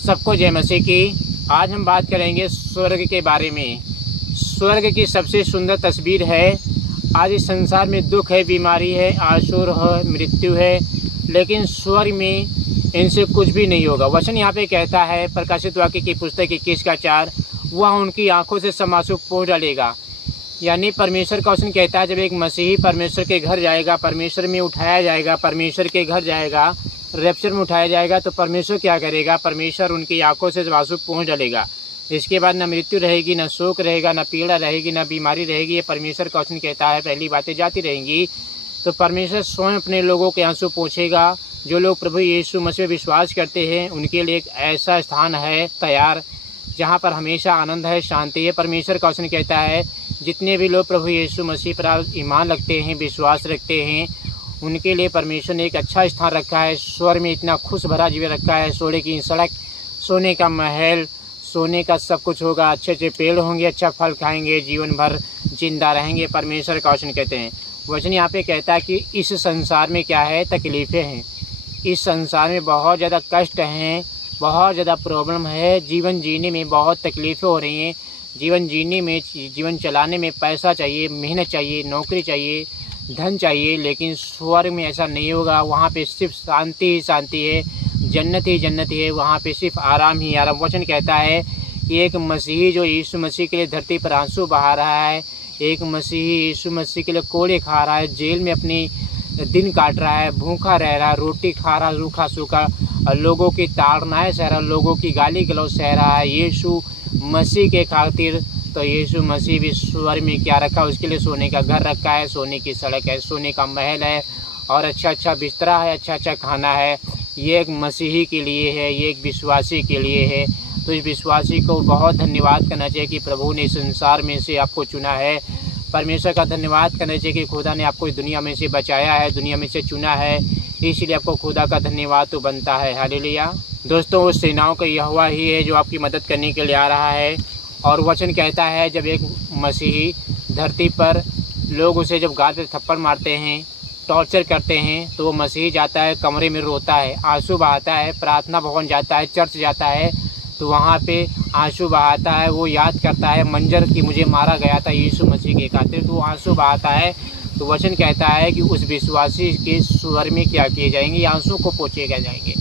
सबको जय मसीह की। आज हम बात करेंगे स्वर्ग के बारे में। स्वर्ग की सबसे सुंदर तस्वीर है। आज इस संसार में दुख है, बीमारी है, आशुर है, मृत्यु है, लेकिन स्वर्ग में इनसे कुछ भी नहीं होगा। वचन यहाँ पे कहता है प्रकाशित वाक्य की पुस्तक 21:4, वह उनकी आंखों से सब आंसू पोंछ डालेगा। यानी परमेश्वर का वचन कहता है जब एक मसीही परमेश्वर के घर जाएगा, परमेश्वर में उठाया जाएगा, परमेश्वर के घर जाएगा, रैप्चर में उठाया जाएगा, तो परमेश्वर क्या करेगा? परमेश्वर उनकी आंखों से आंसू पोंछ डालेगा। इसके बाद न मृत्यु रहेगी, न शोक रहेगा, न पीड़ा रहेगी, न बीमारी रहेगी। ये परमेश्वर का वचन कहता है। पहली बातें जाती रहेंगी। तो परमेश्वर स्वयं अपने लोगों के आंसू पोंछेगा। जो लोग प्रभु यीशु मसीह में विश्वास करते हैं उनके लिए एक ऐसा स्थान है तैयार जहाँ पर हमेशा आनंद है, शांति है। परमेश्वर का वचन कहता है जितने भी लोग प्रभु यीशु मसीह पर ईमान रखते हैं, विश्वास रखते हैं, उनके लिए परमेश्वर ने एक अच्छा स्थान रखा है। स्वर्ग में इतना खुश भरा जीवन रखा है। सोने की सड़क, सोने का महल, सोने का सब कुछ होगा। अच्छे अच्छे पेड़ होंगे, अच्छा फल खाएंगे, जीवन भर जिंदा रहेंगे। परमेश्वर का वचन कहते हैं। वचन यहाँ पे कहता है कि इस संसार में क्या है? तकलीफ़ें हैं। इस संसार में बहुत ज़्यादा कष्ट हैं, बहुत ज़्यादा प्रॉब्लम है। जीवन जीने में बहुत तकलीफ़ें हो रही हैं। जीवन जीने में, जीवन चलाने में पैसा चाहिए, मेहनत चाहिए, नौकरी चाहिए, धन चाहिए, लेकिन स्वर्ग में ऐसा नहीं होगा। वहाँ पे सिर्फ शांति ही शांति है, जन्नत ही जन्नत है। वहाँ पे सिर्फ आराम ही आराम। वचन कहता है कि एक मसीही जो यीशु मसीह के लिए धरती पर आंसू बहा रहा है, एक मसीही यीशु मसीह के लिए कोड़े खा रहा है, जेल में अपनी दिन काट रहा है, भूखा रह रहा है, रोटी खा रहा, रूखा सूखा, लोगों की ताड़नाएं सह रहा, लोगों की गाली गलौज सह रहा है यीशु मसीह के खातिर। तो यीशु मसीह भी स्वर्ग में क्या रखा? उसके लिए सोने का घर रखा है, सोने की सड़क है, सोने का महल है, और अच्छा अच्छा बिस्तरा है, अच्छा अच्छा खाना है। ये एक मसीही के लिए है, ये एक विश्वासी के लिए है। तो इस विश्वासी को बहुत धन्यवाद करना चाहिए कि प्रभु ने संसार में से आपको चुना है। परमेश्वर का धन्यवाद करना चाहिए कि खुदा ने आपको इस दुनिया में से बचाया है, दुनिया में से चुना है, इसलिए आपको खुदा का धन्यवाद तो बनता है। हालेलुया। दोस्तों, उस सेनाओं का यहोवा ही है जो आपकी मदद करने के लिए आ रहा है। और वचन कहता है जब एक मसीही धरती पर लोग उसे जब गाल पे थप्पड़ मारते हैं, टॉर्चर करते हैं, तो वो मसीही जाता है, कमरे में रोता है, आंसू बहाता है, प्रार्थना भवन जाता है, चर्च जाता है, तो वहाँ पे आंसू बहाता है। वो याद करता है मंजर कि मुझे मारा गया था यीशु मसीह के खातिर, तो वो आंसू बहाता है। तो वचन कहता है कि उस विश्वासी के स्वर्ग में क्या किए जाएंगे? आंसू को पोंछे जाएंगे।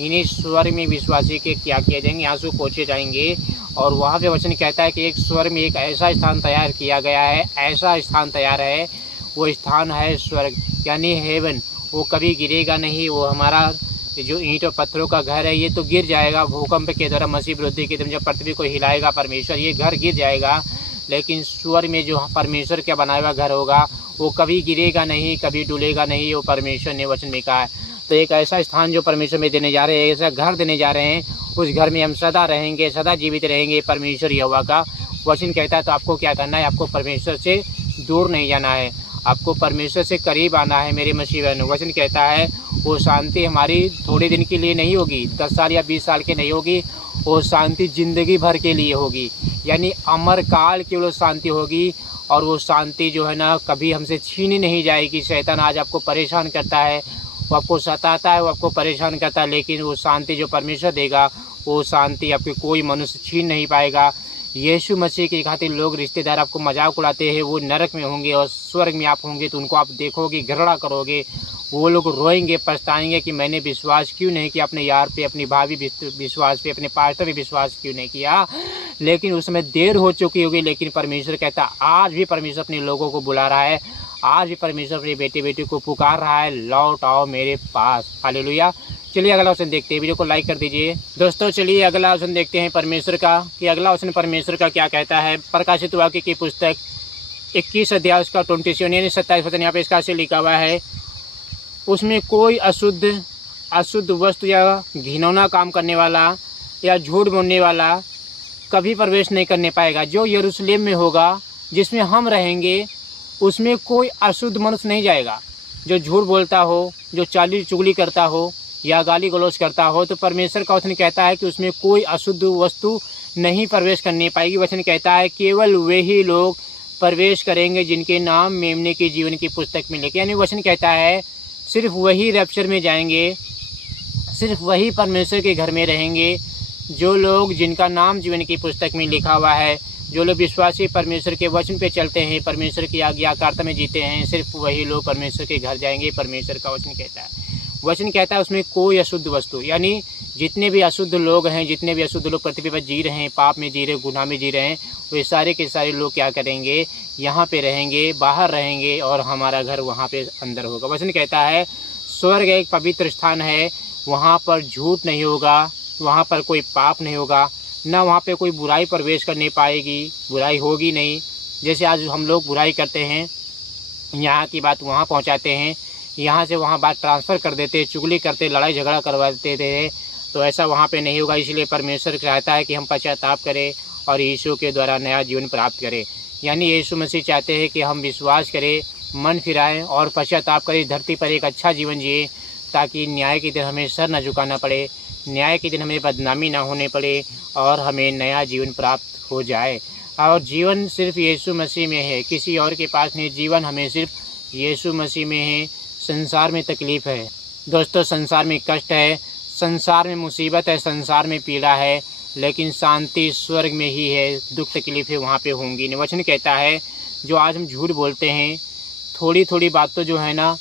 इन्हीं स्वर्ग में विश्वासी के क्या किए जाएंगे? आंसू पोंछे जाएंगे। और वहाँ पे वचन कहता है कि एक स्वर्ग में एक ऐसा स्थान तैयार किया गया है, ऐसा स्थान तैयार है, वो स्थान है स्वर्ग, यानी हेवन। वो कभी गिरेगा नहीं। वो हमारा जो ईंट और पत्थरों का घर है ये तो गिर जाएगा भूकंप के द्वारा, मसीह विरोधी के जब पृथ्वी को हिलाएगा परमेश्वर, ये घर गिर जाएगा। लेकिन स्वर्ग में जो परमेश्वर का बनाया हुआ घर होगा वो कभी गिरेगा नहीं, कभी डूलेगा नहीं। वो परमेश्वर ने वचन में कहा है। तो एक ऐसा स्थान जो परमेश्वर में देने जा रहे हैं, ऐसा घर देने जा रहे हैं, उस घर में हम सदा रहेंगे, सदा जीवित रहेंगे। परमेश्वर यहोवा का वचन कहता है। तो आपको क्या करना है? आपको परमेश्वर से दूर नहीं जाना है, आपको परमेश्वर से करीब आना है। मेरे मसीह बहनों, वचन कहता है वो शांति हमारी थोड़े दिन के लिए नहीं होगी, 10 साल या 20 साल की नहीं होगी। वो शांति ज़िंदगी भर के लिए होगी, यानी अमर काल की वो शांति होगी। और वो शांति जो है ना कभी हमसे छीनी नहीं जाएगी। शैतान आज आपको परेशान करता है, वो आपको सताता है, वो आपको परेशान करता है, लेकिन वो शांति जो परमेश्वर देगा वो शांति आपके कोई मनुष्य छीन नहीं पाएगा। यीशु मसीह की खातिर लोग, रिश्तेदार आपको मजाक उड़ाते हैं, वो नरक में होंगे और स्वर्ग में आप होंगे तो उनको आप देखोगे, घृणा करोगे। वो लोग रोएंगे, पछताएंगे कि मैंने विश्वास क्यों नहीं किया अपने यार पे, अपनी भाभी विश्वास पे, अपने पास्टर पे विश्वास क्यों नहीं किया। लेकिन उसमें देर हो चुकी होगी। लेकिन परमेश्वर कहता आज भी परमेश्वर अपने लोगों को बुला रहा है, आज भी परमेश्वर अपने बेटे बेटी को पुकार रहा है, लौट आओ मेरे पास। हालेलुया। चलिए अगला वचन देखते हैं। वीडियो को लाइक कर दीजिए। दोस्तों चलिए अगला वचन देखते हैं परमेश्वर का, कि अगला वचन परमेश्वर का क्या कहता है। प्रकाशित वाक्य की पुस्तक 21 अध्याय उसका 27 यानी 27 वचन यहाँ पे इसका से लिखा हुआ है, उसमें कोई अशुद्ध वस्तु या घिनौना काम करने वाला या झूठ बोलने वाला कभी प्रवेश नहीं करने पाएगा। जो यरूशलेम में होगा, जिसमें हम रहेंगे, उसमें कोई अशुद्ध मनुष्य नहीं जाएगा। जो झूठ बोलता हो, जो चाली चुगली करता हो या गाली गलौज करता हो, तो परमेश्वर का वचन कहता है कि उसमें कोई अशुद्ध वस्तु नहीं प्रवेश करने पाएगी। वचन कहता है केवल वे ही लोग प्रवेश करेंगे जिनके नाम मेमने के जीवन की पुस्तक में लिखे। यानी वचन कहता है सिर्फ वही रैप्चर में जाएंगे, सिर्फ वही परमेश्वर के घर में रहेंगे जो लोग जिनका नाम जीवन की पुस्तक में लिखा हुआ है, जो लोग विश्वासी परमेश्वर के वचन पे चलते हैं, परमेश्वर की आज्ञाकारिता में जीते हैं, सिर्फ वही लोग परमेश्वर के घर जाएंगे। परमेश्वर का वचन कहता है, वचन कहता है उसमें कोई अशुद्ध वस्तु, यानी जितने भी अशुद्ध लोग हैं, जितने भी अशुद्ध लोग पृथ्वी पर जी रहे हैं, पाप में जी रहे हैं, गुनाह में जी रहे हैं, वे सारे के सारे लोग क्या करेंगे, यहाँ पे रहेंगे, बाहर रहेंगे और हमारा घर वहाँ पे अंदर होगा। वचन कहता है स्वर्ग एक पवित्र स्थान है, वहाँ पर झूठ नहीं होगा, वहाँ पर कोई पाप नहीं होगा, ना वहाँ पे कोई बुराई प्रवेश करने पाएगी, बुराई होगी नहीं। जैसे आज हम लोग बुराई करते हैं, यहाँ की बात वहाँ पहुँचाते हैं, यहाँ से वहाँ बात ट्रांसफ़र कर देते, चुगली करते, लड़ाई झगड़ा करवा देते थे, तो ऐसा वहाँ पे नहीं होगा। इसलिए परमेश्वर चाहता है कि हम पश्चाताप करें और यीशु के द्वारा नया जीवन प्राप्त करें। यानी यीशु मसीह चाहते हैं कि हम विश्वास करें, मन फिराएं और पश्चाताप करें, धरती पर एक अच्छा जीवन जिए, ताकि न्याय के दिन हमें सर न झुकाना पड़े, न्याय के दिन हमें बदनामी ना होने पड़े और हमें नया जीवन प्राप्त हो जाए। और जीवन सिर्फ यीशु मसीह में है, किसी और के पास नहीं। जीवन हमें सिर्फ यीशु मसीह में है। संसार में तकलीफ़ है दोस्तों, संसार में कष्ट है, संसार में मुसीबत है, संसार में पीड़ा है, लेकिन शांति स्वर्ग में ही है। दुख तकलीफ़ें वहाँ पे होंगी नहीं। वचन कहता है जो आज हम झूठ बोलते हैं, थोड़ी थोड़ी बातों जो है ना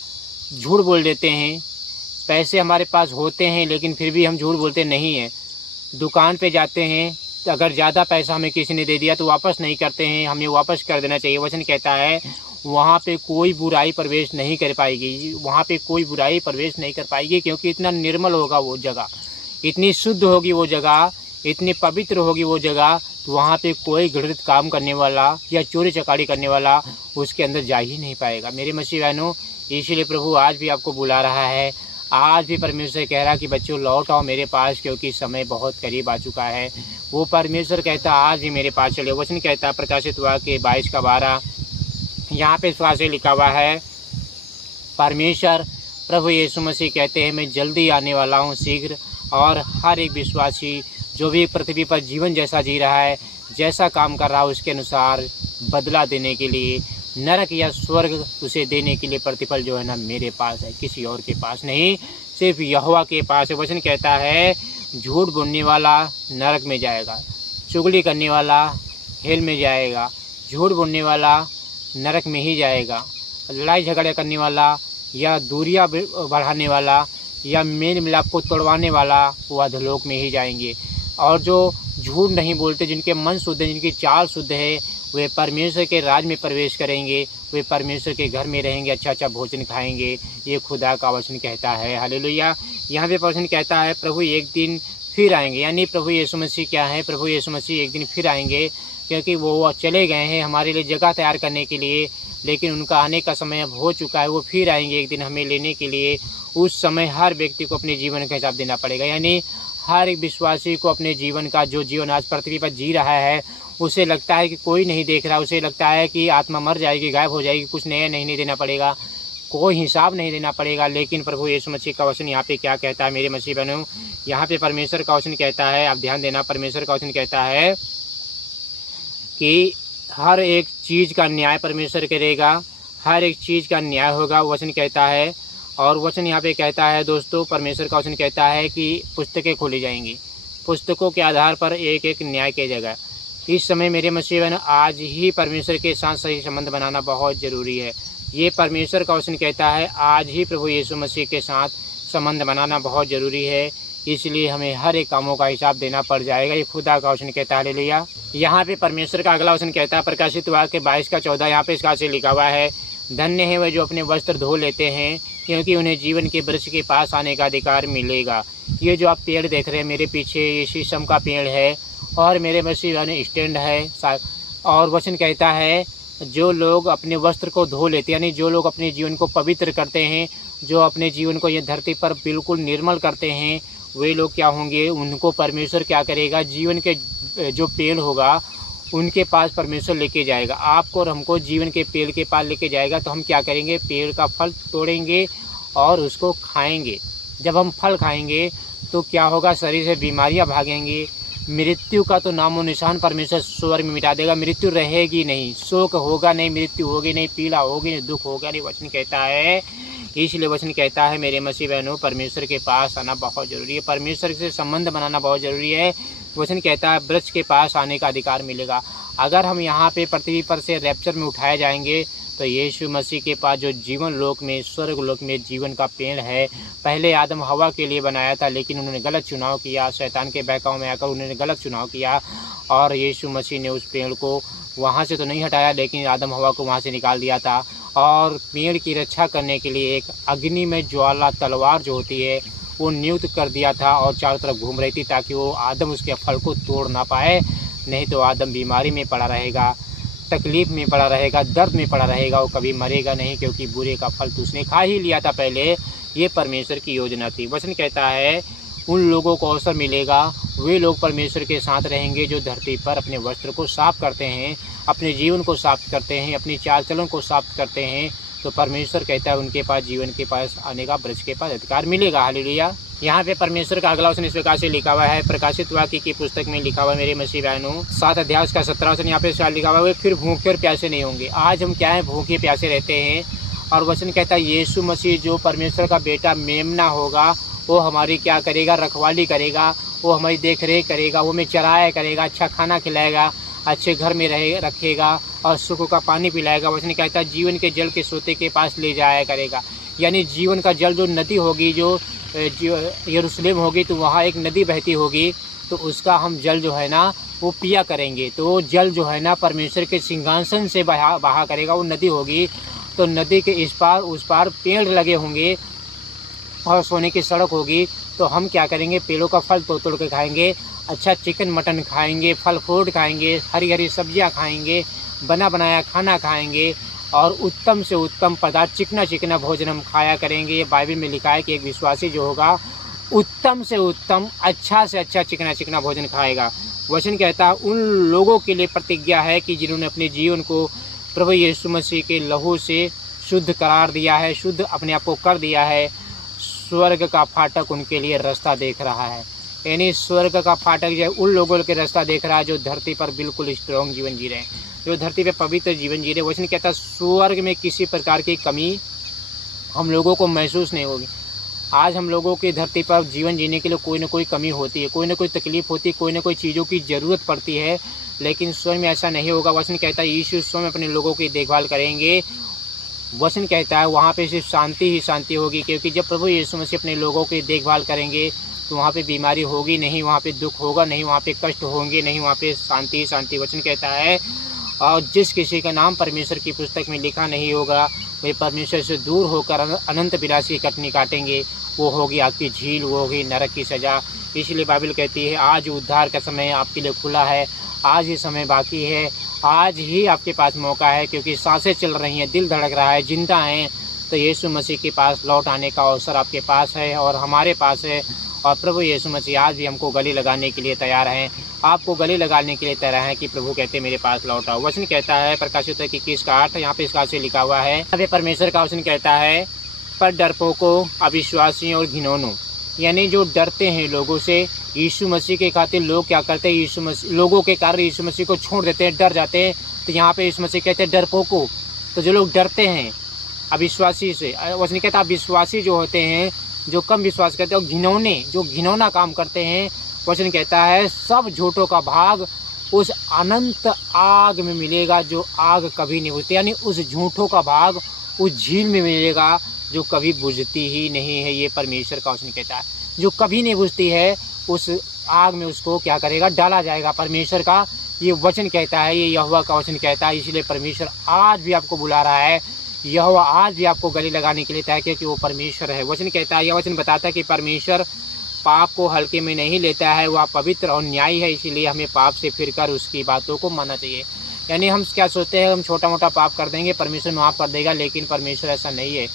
झूठ बोल देते हैं, पैसे हमारे पास होते हैं लेकिन फिर भी हम झूठ बोलते नहीं हैं। दुकान पे जाते हैं, अगर ज़्यादा पैसा हमें किसी ने दे दिया तो वापस नहीं करते हैं, हमें वापस कर देना चाहिए। वचन कहता है वहाँ पे कोई बुराई प्रवेश नहीं कर पाएगी, वहाँ पे कोई बुराई प्रवेश नहीं कर पाएगी, क्योंकि इतना निर्मल होगा वो जगह, इतनी शुद्ध होगी वो जगह, इतनी पवित्र होगी वो जगह, तो वहाँ पे कोई घृणित काम करने वाला या चोरी चकारी करने वाला उसके अंदर जा ही नहीं पाएगा। मेरे मसीह बहनों, इसीलिए प्रभु आज भी आपको बुला रहा है। आज भी परमेश्वर कह रहा है कि बच्चों लौट आओ मेरे पास, क्योंकि समय बहुत करीब आ चुका है। वो परमेश्वर कहता आज ही मेरे पास चले। वचन कहता प्रकाशित वाक्य 22:12, यहाँ पे इस से लिखा हुआ है, परमेश्वर प्रभु यीशु मसीह कहते हैं मैं जल्दी आने वाला हूँ शीघ्र, और हर एक विश्वासी जो भी पृथ्वी पर जीवन जैसा जी रहा है, जैसा काम कर रहा है, उसके अनुसार बदला देने के लिए, नरक या स्वर्ग उसे देने के लिए प्रतिफल जो है ना मेरे पास है, किसी और के पास नहीं, सिर्फ यहोवा के पास है। वचन कहता है झूठ बोलने वाला नरक में जाएगा, चुगली करने वाला हेल में जाएगा, झूठ बोलने वाला नरक में ही जाएगा, लड़ाई झगड़े करने वाला या दूरियां बढ़ाने वाला या मेल मिलाप को तोड़वाने वाला वो अधोलोक में ही जाएंगे। और जो झूठ नहीं बोलते, जिनके मन शुद्ध है, जिनकी चाल शुद्ध है, वे परमेश्वर के राज में प्रवेश करेंगे, वे परमेश्वर के घर में रहेंगे, अच्छा अच्छा भोजन खाएंगे। ये खुदा का वचन कहता है। हालेलुया। यहाँ पे वचन कहता है प्रभु एक दिन फिर आएंगे, यानी प्रभु यीशु मसीह क्या है, प्रभु यीशु मसीह एक दिन फिर आएंगे, क्योंकि वो चले गए हैं हमारे लिए जगह तैयार करने के लिए, लेकिन उनका आने का समय अब हो चुका है। वो फिर आएंगे एक दिन हमें लेने के लिए। उस समय हर व्यक्ति को अपने जीवन का हिसाब देना पड़ेगा, यानी हर एक विश्वासी को अपने जीवन का, जो जीवन आज पृथ्वी पर जी रहा है, उसे लगता है कि कोई नहीं देख रहा, उसे लगता है कि आत्मा मर जाएगी, गायब हो जाएगी, कुछ नया नहीं देना पड़ेगा, कोई हिसाब नहीं देना पड़ेगा। लेकिन प्रभु यीशु मसीह का वचन यहाँ पे क्या कहता है मेरे मसीह बहनों, यहाँ पे परमेश्वर का वचन कहता है, आप ध्यान देना, परमेश्वर का वचन कहता है कि हर एक चीज़ का न्याय परमेश्वर करेगा, हर एक चीज़ का न्याय होगा, वचन कहता है। और वचन यहाँ पे कहता है दोस्तों, परमेश्वर का वचन कहता है कि पुस्तकें खोली जाएंगी, पुस्तकों के आधार पर एक एक न्याय की जगह। इस समय मेरे मसीह बहन आज ही परमेश्वर के साथ सही संबंध बनाना बहुत ज़रूरी है। ये परमेश्वर का वचन कहता है आज ही प्रभु यीशु मसीह के साथ संबंध बनाना बहुत ज़रूरी है, इसलिए हमें हर एक कामों का हिसाब देना पड़ जाएगा। ये खुदा का वचन कहता है। हालेलुया। यहाँ पे परमेश्वर का अगला वचन कहता है प्रकाशित वाक्य 22:14, यहाँ पे इसका से लिखा हुआ है, धन्य है वह जो अपने वस्त्र धो लेते हैं, क्योंकि उन्हें जीवन के वृक्ष के पास आने का अधिकार मिलेगा। ये जो आप पेड़ देख रहे हैं मेरे पीछे, ये शीशम का पेड़ है और मेरे मसीह स्टैंड है। और वचन कहता है जो लोग अपने वस्त्र को धो लेते हैं, यानी जो लोग अपने जीवन को पवित्र करते हैं, जो अपने जीवन को ये धरती पर बिल्कुल निर्मल करते हैं, वे लोग क्या होंगे, उनको परमेश्वर क्या करेगा, जीवन के जो पेड़ होगा उनके पास परमेश्वर लेके जाएगा। आपको और हमको जीवन के पेड़ के पास लेके जाएगा, तो हम क्या करेंगे, पेड़ का फल तोड़ेंगे और उसको खाएंगे। जब हम फल खाएंगे तो क्या होगा, शरीर से बीमारियां भागेंगी, मृत्यु का तो नामो निशान परमेश्वर स्वर्ग में मिटा देगा। मृत्यु रहेगी नहीं, शोक होगा नहीं, मृत्यु होगी नहीं, पीड़ा होगी नहीं, दुख होगा नहीं, वचन कहता है। इसलिए वचन कहता है मेरे मसीह बहनों, परमेश्वर के पास आना बहुत ज़रूरी है, परमेश्वर से संबंध बनाना बहुत ज़रूरी है। वचन कहता है वृक्ष के पास आने का अधिकार मिलेगा। अगर हम यहाँ पे पृथ्वी पर से रैप्चर में उठाए जाएंगे तो यीशु मसीह के पास जो जीवन लोक में, स्वर्ग लोक में जीवन का पेड़ है, पहले आदम हवा के लिए बनाया था, लेकिन उन्होंने गलत चुनाव किया, शैतान के बहकाव में आकर उन्होंने गलत चुनाव किया और यीशु मसीह ने उस पेड़ को वहाँ से तो नहीं हटाया, लेकिन आदम हवा को वहाँ से निकाल दिया था और पेड़ की रक्षा करने के लिए एक अग्नि में ज्वाला तलवार जो होती है वो नियुक्त कर दिया था और चारों तरफ घूम रही थी ताकि वो आदम उसके फल को तोड़ ना पाए। नहीं तो आदम बीमारी में पड़ा रहेगा, तकलीफ़ में पड़ा रहेगा, दर्द में पड़ा रहेगा, वो कभी मरेगा नहीं, क्योंकि बुरे का फल तो उसने खा ही लिया था पहले। ये परमेश्वर की योजना थी। वचन कहता है उन लोगों को अवसर मिलेगा, वे लोग परमेश्वर के साथ रहेंगे जो धरती पर अपने वस्त्र को साफ करते हैं, अपने जीवन को साफ करते हैं, अपनी चाल चलन को साफ करते हैं। तो परमेश्वर कहता है उनके पास जीवन के पास आने का, वृक्ष के पास अधिकार मिलेगा। हालेलुया। यहाँ पे परमेश्वर का अगला वचन इस प्रकार से लिखा हुआ है, प्रकाशित वाक्य की पुस्तक में लिखा हुआ है मेरे मसीह बहनों 7 अध्याय का 17 वचन यहाँ पे लिखा हुआ है, फिर भूखे और प्यासे नहीं होंगे। आज हम क्या है, भूखे प्यासे रहते हैं और वचन कहता है यीशु मसीह जो परमेश्वर का बेटा मेमना होगा वो हमारी क्या करेगा, रखवाली करेगा, वो हमारी देख रेख करेगा, वो हमें चराया करेगा, अच्छा खाना खिलाएगा, अच्छे घर में रखेगा और सुख का पानी पिलाएगा। वचन कहता है जीवन के जल के सोते के पास ले जाया करेगा। यानी जीवन का जल जो नदी होगी, जो यरूशलेम होगी, तो वहाँ एक नदी बहती होगी, तो उसका हम जल जो है ना वो पिया करेंगे। तो जल जो है ना परमेश्वर के सिंहासन से बहा करेगा, वो नदी होगी। तो नदी के इस पार उस पार पेड़ लगे होंगे और सोने की सड़क होगी। तो हम क्या करेंगे, पेड़ों का फल तोड़ के खाएंगे, अच्छा चिकन मटन खाएंगे, फल फ्रूट खाएंगे, हरी हरी सब्जियां खाएंगे, बना बनाया खाना खाएंगे और उत्तम से उत्तम पदार्थ, चिकना चिकना भोजन हम खाया करेंगे। ये बाइबल में लिखा है कि एक विश्वासी जो होगा उत्तम से उत्तम, अच्छा से अच्छा चिकना चिकना भोजन खाएगा। वचन कहता है उन लोगों के लिए प्रतिज्ञा है कि जिन्होंने अपने जीवन को प्रभु यीशु मसीह के लहू से शुद्ध करार दिया है, शुद्ध अपने आप को कर दिया है। स्वर्ग का फाटक उनके लिए रास्ता देख रहा है। यानी स्वर्ग का फाटक जो है उन लोगों के रास्ता देख रहा है जो धरती पर बिल्कुल स्ट्रॉन्ग जीवन जी रहे हैं, जो धरती पे पवित्र जीवन जी रहे। वचन कहता है स्वर्ग में किसी प्रकार की कमी हम लोगों को महसूस नहीं होगी। आज हम लोगों की धरती पर जीवन जीने के लिए कोई ना कोई कमी होती है, कोई ना कोई तकलीफ होती है, कोई ना कोई चीज़ों की ज़रूरत पड़ती है, लेकिन स्वयं में ऐसा नहीं होगा। वचन कहता है यीशु स्वयं अपने लोगों की देखभाल करेंगे। वचन कहता है वहाँ पे सिर्फ शांति ही शांति होगी, क्योंकि जब प्रभु यीशु मसीह अपने लोगों की देखभाल करेंगे तो वहाँ पे बीमारी होगी नहीं, वहाँ पे दुख होगा नहीं, वहाँ पे कष्ट होंगे नहीं, वहाँ पे शांति ही शांति। वचन कहता है और जिस किसी का नाम परमेश्वर की पुस्तक में लिखा नहीं होगा वे परमेश्वर से दूर होकर अनंत विनाश की कटनी काटेंगे। वो होगी आपकी झील, वो होगी नरक की सज़ा। इसलिए बाइबल कहती है आज उद्धार का समय आपके लिए खुला है, आज ही समय बाकी है, आज ही आपके पास मौका है, क्योंकि सांसें चल रही हैं, दिल धड़क रहा है, जिंदा हैं, तो यीशु मसीह के पास लौट आने का अवसर आपके पास है और हमारे पास है। और प्रभु यीशु मसीह आज भी हमको गले लगाने के लिए तैयार हैं, आपको गले लगाने के लिए तैयार हैं कि प्रभु कहते हैं मेरे पास लौट आओ। वचन कहता है प्रकाशित 21:8, यहाँ पे इसका से लिखा हुआ है, अभी परमेश्वर का वचन कहता है पर डरपोकों, अविश्वासियों और घिनौनों, यानी जो डरते हैं लोगों से, यीशु मसीह के खातिर लोग क्या करते हैं, यीशु मसीह लोगों के कारण यीशु मसीह को छोड़ देते हैं, डर जाते हैं। तो यहाँ पे यीशु मसीह कहते हैं डरपोकों, तो जो लोग डरते हैं अविश्वासी से, वचन कहता है विश्वासी जो होते हैं, जो कम विश्वास करते हैं, और घिनौने जो घिनौना काम करते हैं, वचन कहता है सब झूठों का भाग उस अनंत आग में मिलेगा जो आग कभी नहीं बुझती। यानी उस झूठों का भाग उस झील में मिलेगा जो कभी बुझती ही नहीं है। ये परमेश्वर का वचन कहता है, जो कभी नहीं बुझती है उस आग में उसको क्या करेगा, डाला जाएगा। परमेश्वर का ये वचन कहता है, ये यहोवा का वचन कहता है। इसलिए परमेश्वर आज भी आपको बुला रहा है, यहोवा आज भी आपको गले लगाने के लिए तय, क्योंकि वो परमेश्वर है। वचन कहता है, यह वचन बताता है कि परमेश्वर पाप को हल्के में नहीं लेता है, वह पवित्र और न्यायी है। इसीलिए हमें पाप से फिरकर उसकी बातों को मानना चाहिए। यानी हम क्या सोचते हैं, हम छोटा मोटा पाप कर देंगे परमेश्वर माफ़ कर देगा, लेकिन परमेश्वर ऐसा नहीं है।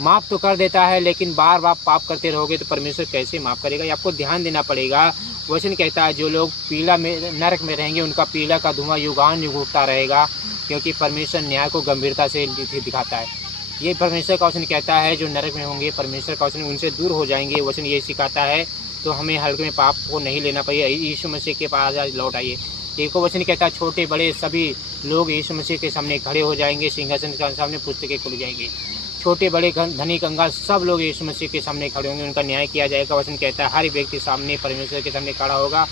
माफ़ तो कर देता है, लेकिन बार बार पाप करते रहोगे तो परमेश्वर कैसे माफ़ करेगा, ये आपको ध्यान देना पड़ेगा। वचन कहता है जो लोग पीला में नरक में रहेंगे उनका पीला का धुआं युगान युग उठता रहेगा, क्योंकि परमेश्वर न्याय को गंभीरता से दिखाता है। ये परमेश्वर का वचन कहता है जो नरक में होंगे परमेश्वर का वचन उनसे दूर हो जाएंगे। वचन ये सिखाता है, तो हमें हल्के में पाप को नहीं लेना पड़ेगा। यीशु मसीह के पास आज लौट आइए। देखो वचन कहता है छोटे बड़े सभी लोग यीशु मसीह के सामने खड़े हो जाएंगे, सिंहासन के सामने पुस्तकें खुल जाएंगी। छोटे बड़े धनी कंगाल सब लोग यीशु मसीह के सामने खड़े होंगे, उनका न्याय किया जाएगा। वचन कहता है हर व्यक्ति सामने परमेश्वर के सामने खड़ा होगा,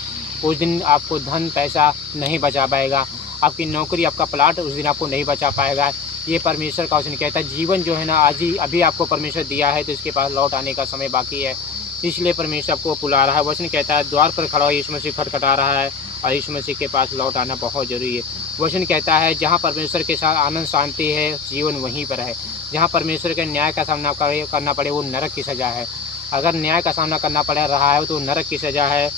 उस दिन आपको धन पैसा नहीं बचा पाएगा, आपकी नौकरी आपका प्लाट उस दिन आपको नहीं बचा पाएगा। ये परमेश्वर का वचन कहता है। जीवन जो है ना आज ही अभी आपको परमेश्वर दिया है तो इसके पास लौट आने का समय बाकी है, इसलिए परमेश्वर आपको बुला रहा है। वचन कहता है द्वार पर खड़ा हो यीशु मसीह खटखटा रहा है और यीशु मसीह के पास लौट आना बहुत जरूरी है। वचन कहता है जहाँ परमेश्वर के साथ आनंद शांति है जीवन वहीं पर है। जहाँ परमेश्वर के न्याय का सामना करना पड़े वो नरक की सज़ा है। अगर न्याय का सामना करना पड़ रहा है तो नरक की सज़ा है,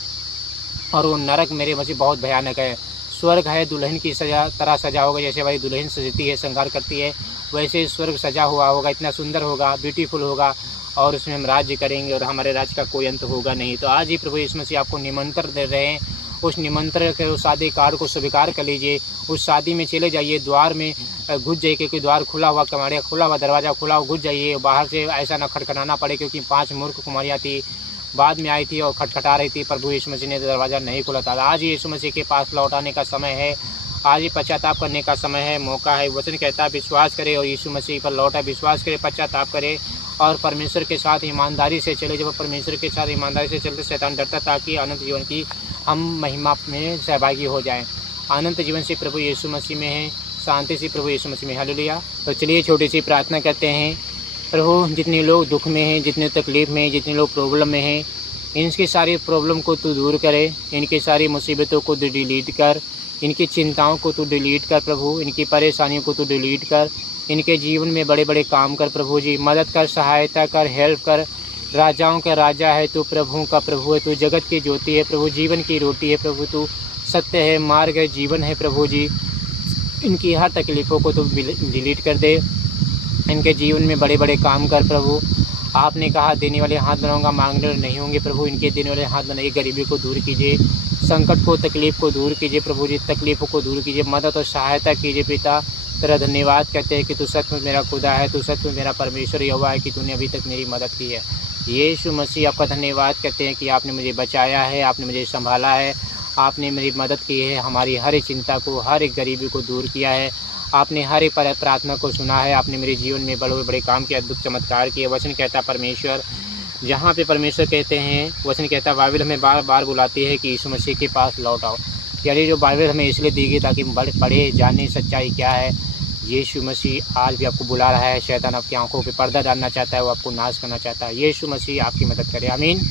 और वो नरक मेरे मसीह बहुत भयानक है। स्वर्ग है दुल्हन की तरह सजा होगा, जैसे भाई दुल्हन सजती है श्रृंगार करती है वैसे स्वर्ग सजा हुआ होगा, इतना सुंदर होगा, ब्यूटीफुल होगा, और उसमें हम राज्य करेंगे और हमारे राज्य का कोई अंत होगा नहीं। तो आज ही प्रभु यीशु मसीह आपको निमंत्रण दे रहे हैं, उस निमंत्रण के उस शादी कार्ड को स्वीकार कर लीजिए, उस शादी में चले जाइए, द्वार में घुस जाइए, क्योंकि द्वार खुला हुआ, कमाड़िया खुला हुआ, दरवाज़ा खुला हुआ, घुस जाइए। बाहर से ऐसा ना खटखटाना पड़े, क्योंकि 5 मूर्ख कुमारियाँ थी बाद में आई थी और खटखटा रही थी, प्रभु यीशु मसीह ने दरवाज़ा नहीं खुला था। आज यीशु मसीह के पास लौट आने का समय है, आज ही पश्चाताप करने का समय है, मौका है। वचन कहता है विश्वास करे और यीशु मसीह पर लौटा, विश्वास करे, पश्चाताप करे और परमेश्वर के साथ ईमानदारी से चले। जब परमेश्वर के साथ ईमानदारी से चलते शैतान डरता ताकि अनंत जीवन की हम महिमा में सहभागी हो जाएं। अनंत जीवन से प्रभु यीशु मसीह में है, शांति से प्रभु यीशु मसीह में। हालेलुया। तो चलिए छोटी सी प्रार्थना करते हैं। प्रभु जितने लोग दुख में हैं, जितने तकलीफ़ में हैं, जितने लोग प्रॉब्लम में हैं, इनकी सारी प्रॉब्लम को तू दूर करे, इनकी सारी मुसीबतों को तू डिलीट कर, इनकी चिंताओं को तू डिलीट कर प्रभु, इनकी परेशानियों को तू डिलीट कर, इनके जीवन में बड़े बड़े काम कर प्रभु जी, मदद कर, सहायता कर, हेल्प कर। राजाओं का राजा है तू, प्रभु का प्रभु है तू, जगत की ज्योति है प्रभु, जीवन की रोटी है प्रभु तू, सत्य है, मार्ग है, जीवन है प्रभु जी। इनकी हर तकलीफ़ों को तू डिलीट कर दे, इनके जीवन में बड़े बड़े काम कर प्रभु। आपने कहा देने वाले हाथ बनाऊंगा, मांगने वाले नहीं होंगे प्रभु, इनके देने वाले हाथ बनाइए, गरीबी को दूर कीजिए, संकट को तकलीफ़ को दूर कीजिए प्रभु जी, तकलीफ़ों को दूर कीजिए, मदद और सहायता कीजिए पिता। तेरा धन्यवाद कहते हैं कि तू सच में मेरा खुदा है, तू सच में मेरा परमेश्वर यहोवा है, कि तूने अभी तक मेरी मदद की है। यीशु मसीह आपका धन्यवाद कहते हैं कि आपने मुझे बचाया है, आपने मुझे संभाला है, आपने मेरी मदद की है, हमारी हर एक चिंता को, हर एक गरीबी को दूर किया है, आपने हर एक प्रार्थना को सुना है, आपने मेरे जीवन में बड़े बड़े काम किए, अद्भुत चमत्कार किए। वचन कहता परमेश्वर, जहाँ पे परमेश्वर कहते हैं, वचन कहता बाइबल हमें बार बार बुलाती है कि यीशु मसीह के पास लौट आओ। यानी जो बाइबल हमें इसलिए दी गई ताकि हम पढ़े जाने सच्चाई क्या है। यीशु मसीह आज भी आपको बुला रहा है। शैतान आपकी आंखों पे पर्दा डालना चाहता है, वो आपको नाश करना चाहता है। यीशु मसीह आपकी मदद करे। आमीन।